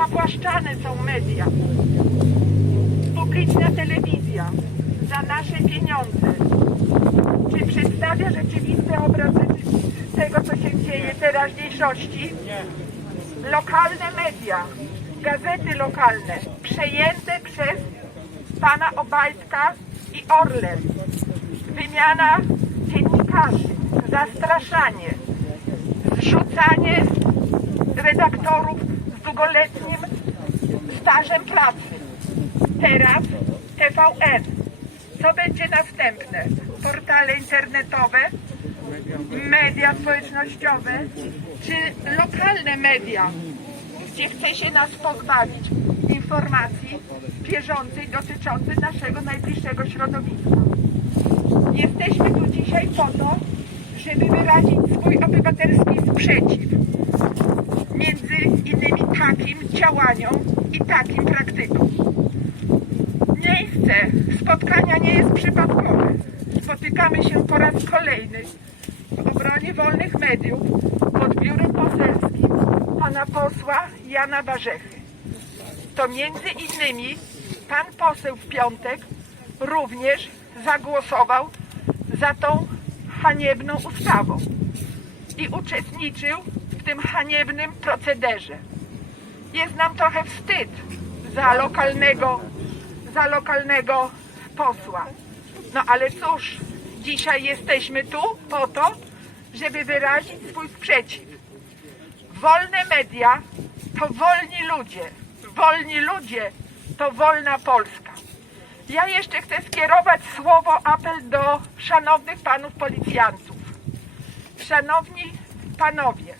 zawłaszczane są media. Publiczna telewizja za nasze pieniądze. Czy przedstawia rzeczywisty obraz tego, co się dzieje w teraźniejszości? Lokalne media, gazety lokalne, przejęte przez pana Obajtka i Orlen. Wymiana dziennikarzy, zastraszanie, zrzucanie redaktorów długoletnim stażem pracy. Teraz TVN. Co będzie następne? Portale internetowe, media społecznościowe czy lokalne media, gdzie chce się nas pozbawić informacji bieżącej dotyczącej naszego najbliższego środowiska. Jesteśmy tu dzisiaj po to, żeby wyrazić swój obywatelski sprzeciw takim działaniom i takim praktykom. Miejsce spotkania nie jest przypadkowe. Spotykamy się po raz kolejny w obronie wolnych mediów pod biurem poselskim pana posła Jana Warzechy. To między innymi pan poseł w piątek również zagłosował za tą haniebną ustawą i uczestniczył w tym haniebnym procederze. Jest nam trochę wstyd za lokalnego, za lokalnego posła. No ale cóż, dzisiaj jesteśmy tu po to, żeby wyrazić swój sprzeciw. Wolne media to wolni ludzie. Wolni ludzie to wolna Polska. Ja jeszcze chcę skierować słowo, apel do szanownych panów policjantów. Szanowni panowie,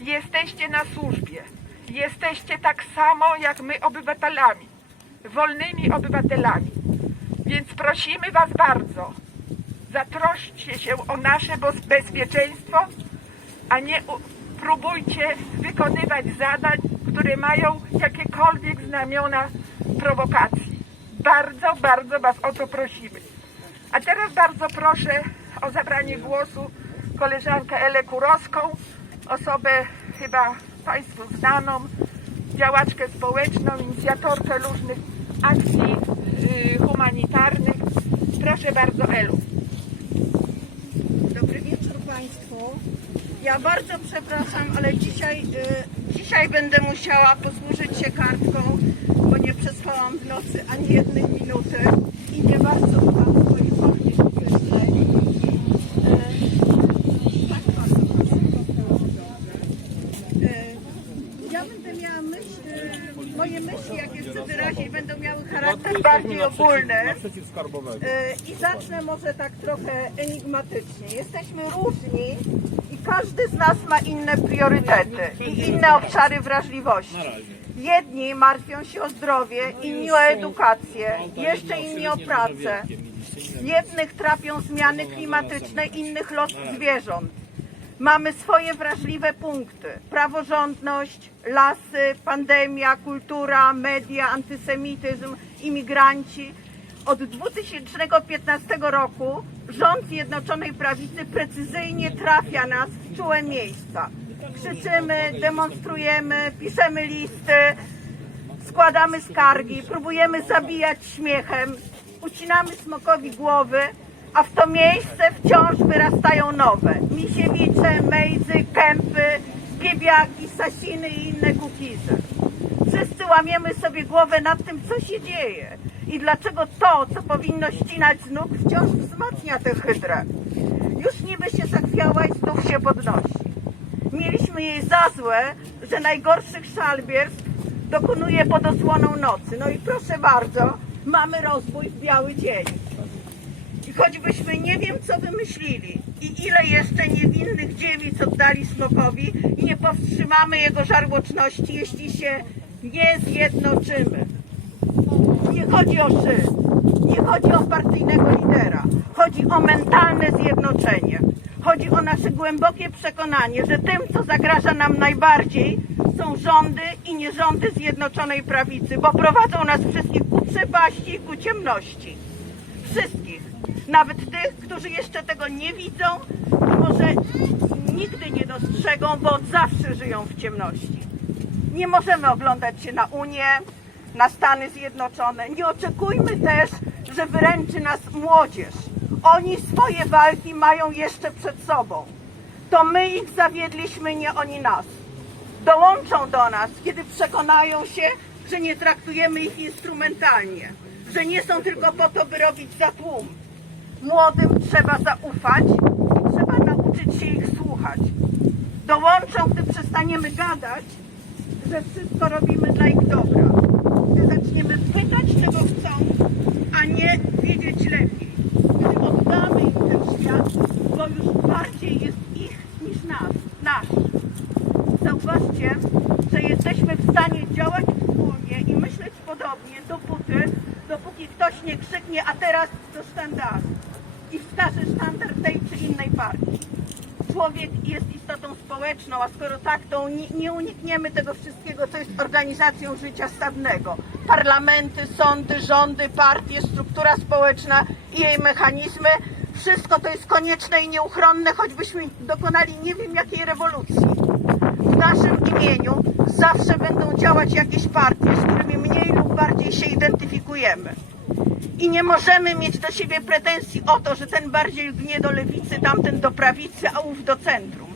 jesteście na służbie. Jesteście tak samo jak my obywatelami, wolnymi obywatelami. Więc prosimy was bardzo, zatroszczcie się o nasze bez- bezpieczeństwo, a nie próbujcie wykonywać zadań, które mają jakiekolwiek znamiona prowokacji. Bardzo, bardzo was o to prosimy. A teraz bardzo proszę o zabranie głosu koleżankę Elę Kurowską, osobę chyba Państwu znaną, działaczkę społeczną, inicjatorkę różnych akcji y, humanitarnych. Proszę bardzo Elu. Dobry wieczór Państwu. Ja bardzo przepraszam, ale dzisiaj, y, dzisiaj będę musiała posłużyć się kartką, bo nie przespałam w nocy ani jednej minuty i nie bardzo mam swojej formie fizycznej. Y, tak, bardzo proszę. Y, Ja będę miała myśl, y, moje myśli, jak je chcę wyrazić, będą miały skarbowego. Y, I zacznę może tak trochę enigmatycznie. Jesteśmy różni i każdy z nas ma inne priorytety i inne obszary wrażliwości. Jedni martwią się o zdrowie, inni o edukację, jeszcze inni o pracę. Jednych trapią zmiany klimatyczne, innych los zwierząt. Mamy swoje wrażliwe punkty. Praworządność, lasy, pandemia, kultura, media, antysemityzm, imigranci. Od 2015 roku rząd Zjednoczonej Prawicy precyzyjnie trafia nas w czułe miejsca. Krzyczymy, demonstrujemy, piszemy listy, składamy skargi, próbujemy zabijać śmiechem, ucinamy smokowi głowy, a w to miejsce wciąż wyrastają nowe. Misiewice, mejzy, kępy, piebiaki, sasiny i inne kukizy. Wszyscy łamiemy sobie głowę nad tym, co się dzieje i dlaczego to, co powinno ścinać z nóg, wciąż wzmacnia tę hydrę. Już niby się zachwiała i znów się podnosi. Mieliśmy jej za złe, że najgorszych szalbierstw dokonuje pod osłoną nocy. No i proszę bardzo, mamy rozbój w biały dzień. Choćbyśmy nie wiem co wymyślili i ile jeszcze niewinnych dziewic oddali smokowi nie powstrzymamy jego żarłoczności, jeśli się nie zjednoczymy. Nie chodzi o szyb, nie chodzi o partyjnego lidera. Chodzi o mentalne zjednoczenie. Chodzi o nasze głębokie przekonanie, że tym, co zagraża nam najbardziej, są rządy i nierządy Zjednoczonej Prawicy, bo prowadzą nas wszystkich ku przepaści i ku ciemności. Wszystkich. Nawet tych, którzy jeszcze tego nie widzą, może nigdy nie dostrzegą, bo zawsze żyją w ciemności. Nie możemy oglądać się na Unię, na Stany Zjednoczone. Nie oczekujmy też, że wyręczy nas młodzież. Oni swoje walki mają jeszcze przed sobą. To my ich zawiedliśmy, nie oni nas. Dołączą do nas, kiedy przekonają się, że nie traktujemy ich instrumentalnie, że nie są tylko po to, by robić za tłum. Młodym trzeba zaufać i trzeba nauczyć się ich słuchać. Dołączą, gdy przestaniemy gadać, że wszystko robimy dla ich dobra. Gdy zaczniemy pytać, czego chcą, a nie wiedzieć lepiej. Gdy oddamy im ten świat, bo już bardziej jest ich niż nas, nasz. Zauważcie, że jesteśmy w stanie działać wspólnie i myśleć podobnie dopóty, dopóki ktoś nie krzyknie, a teraz do sztandaru i wskaże sztandar tej czy innej partii. Człowiek jest istotą społeczną, a skoro tak, to nie, nie unikniemy tego wszystkiego, co jest organizacją życia stawnego. Parlamenty, sądy, rządy, partie, struktura społeczna i jej mechanizmy, wszystko to jest konieczne i nieuchronne, choćbyśmy dokonali nie wiem jakiej rewolucji. W naszym imieniu zawsze będą działać jakieś partie, z którymi mniej lub bardziej się identyfikujemy. I nie możemy mieć do siebie pretensji o to, że ten bardziej lgnie do lewicy, tamten do prawicy, a ów do centrum.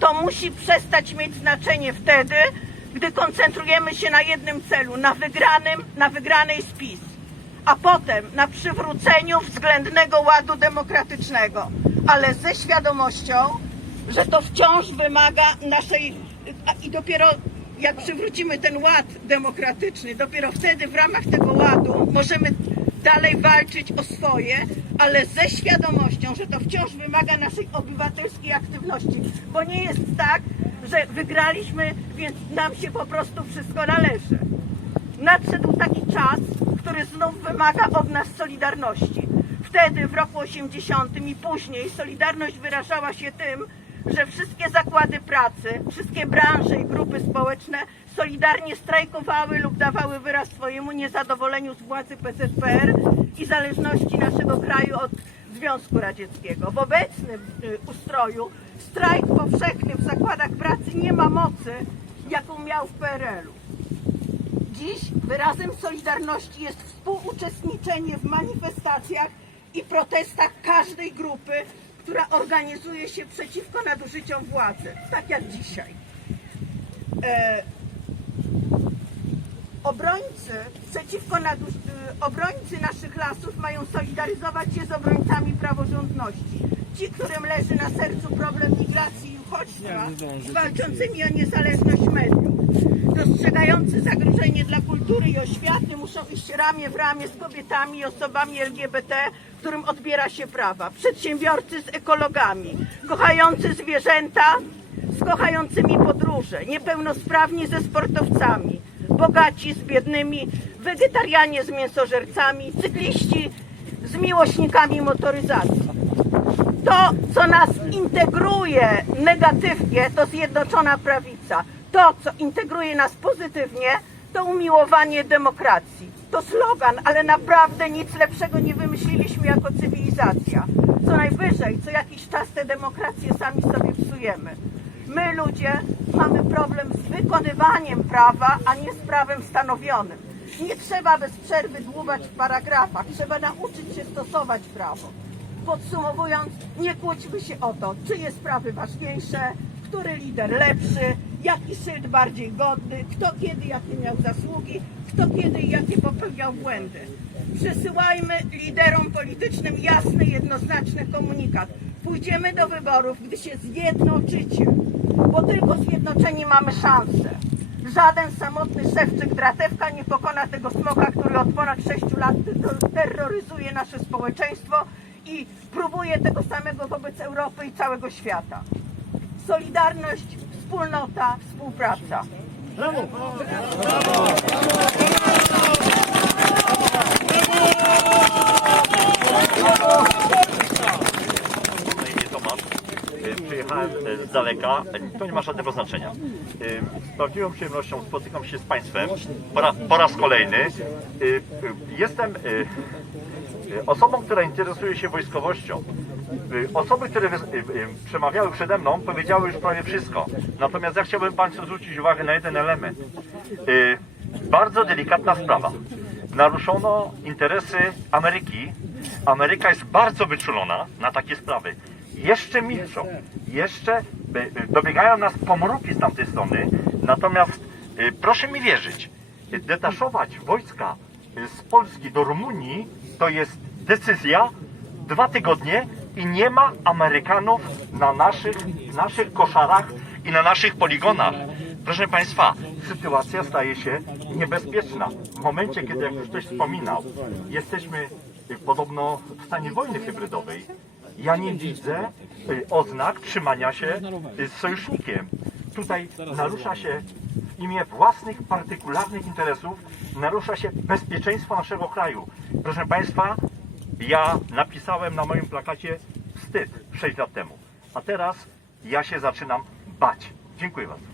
To musi przestać mieć znaczenie wtedy, gdy koncentrujemy się na jednym celu, na wygranym, na wygranej spis, a potem na przywróceniu względnego ładu demokratycznego, ale ze świadomością, że to wciąż wymaga naszej i dopiero jak przywrócimy ten ład demokratyczny, dopiero wtedy w ramach tego ładu możemy dalej walczyć o swoje, ale ze świadomością, że to wciąż wymaga naszej obywatelskiej aktywności, bo nie jest tak, że wygraliśmy, więc nam się po prostu wszystko należy. Nadszedł taki czas, który znów wymaga od nas solidarności. Wtedy, w roku 80 i później, solidarność wyrażała się tym, że wszystkie zakłady pracy, wszystkie branże i grupy społeczne solidarnie strajkowały lub dawały wyraz swojemu niezadowoleniu z władzy PZPR i zależności naszego kraju od Związku Radzieckiego. W obecnym y, ustroju strajk powszechny w zakładach pracy nie ma mocy, jaką miał w PRL-u. Dziś wyrazem solidarności jest współuczestniczenie w manifestacjach i protestach każdej grupy, która organizuje się przeciwko nadużyciom władzy, tak jak dzisiaj. E, obrońcy przeciwko nadu, y, obrońcy naszych lasów mają solidaryzować się z obrońcami praworządności. Ci, którym leży na sercu problem migracji uchodźstwa, walczącymi o niezależność mediów. Dostrzegający zagrożenie dla kultury i oświaty muszą iść ramię w ramię z kobietami i osobami LGBT, którym odbiera się prawa. Przedsiębiorcy z ekologami, kochający zwierzęta z kochającymi podróże, niepełnosprawni ze sportowcami, bogaci z biednymi, wegetarianie z mięsożercami, cykliści z miłośnikami motoryzacji. To, co nas integruje negatywnie, to zjednoczona prawica. To, co integruje nas pozytywnie, to umiłowanie demokracji. To slogan, ale naprawdę nic lepszego nie wymyśliliśmy jako cywilizacja. Co najwyżej, co jakiś czas te demokracje sami sobie psujemy. My, ludzie, mamy problem z wykonywaniem prawa, a nie z prawem stanowionym. Nie trzeba bez przerwy dłubać w paragrafach, trzeba nauczyć się stosować prawo. Podsumowując, nie kłóćmy się o to, czyje sprawy ważniejsze, który lider lepszy, jaki szyld bardziej godny, kto kiedy jakie miał zasługi, kto kiedy i jakie popełniał błędy. Przesyłajmy liderom politycznym jasny, jednoznaczny komunikat. Pójdziemy do wyborów, gdy się zjednoczycie, bo tylko zjednoczeni mamy szansę. Żaden samotny szewczyk dratewka nie pokona tego smoka, który od ponad 6 lat ter- terroryzuje nasze społeczeństwo i próbuje tego samego wobec Europy i całego świata. Solidarność, wspólnota, współpraca. na imię Tomasz. Y, Przyjechałem y, z daleka, y, to nie ma żadnego znaczenia. Y, Z prawdziwą przyjemnością spotykam się z Państwem po raz, po raz kolejny. Y, y, Jestem osobą, która interesuje się wojskowością. Y, Osoby, które y, y, przemawiały przede mną, powiedziały już prawie wszystko. Natomiast ja chciałbym Państwu zwrócić uwagę na jeden element. Bardzo delikatna sprawa. Naruszono interesy Ameryki. Ameryka jest bardzo wyczulona na takie sprawy. Jeszcze milczą. Jeszcze dobiegają nas pomruki z tamtej strony. Natomiast proszę mi wierzyć, detaszować wojska z Polski do Rumunii to jest decyzja dwa tygodnie i nie ma Amerykanów na naszych, naszych koszarach i na naszych poligonach. Proszę Państwa, sytuacja staje się niebezpieczna. W momencie, kiedy, jak już ktoś wspominał, jesteśmy podobno w stanie wojny hybrydowej, ja nie widzę y, oznak trzymania się y, z sojusznikiem. Tutaj narusza się w imię własnych, partykularnych interesów, narusza się bezpieczeństwo naszego kraju. Proszę Państwa, ja napisałem na moim plakacie wstyd 6 lat temu, a teraz ja się zaczynam bać. Dziękuję bardzo.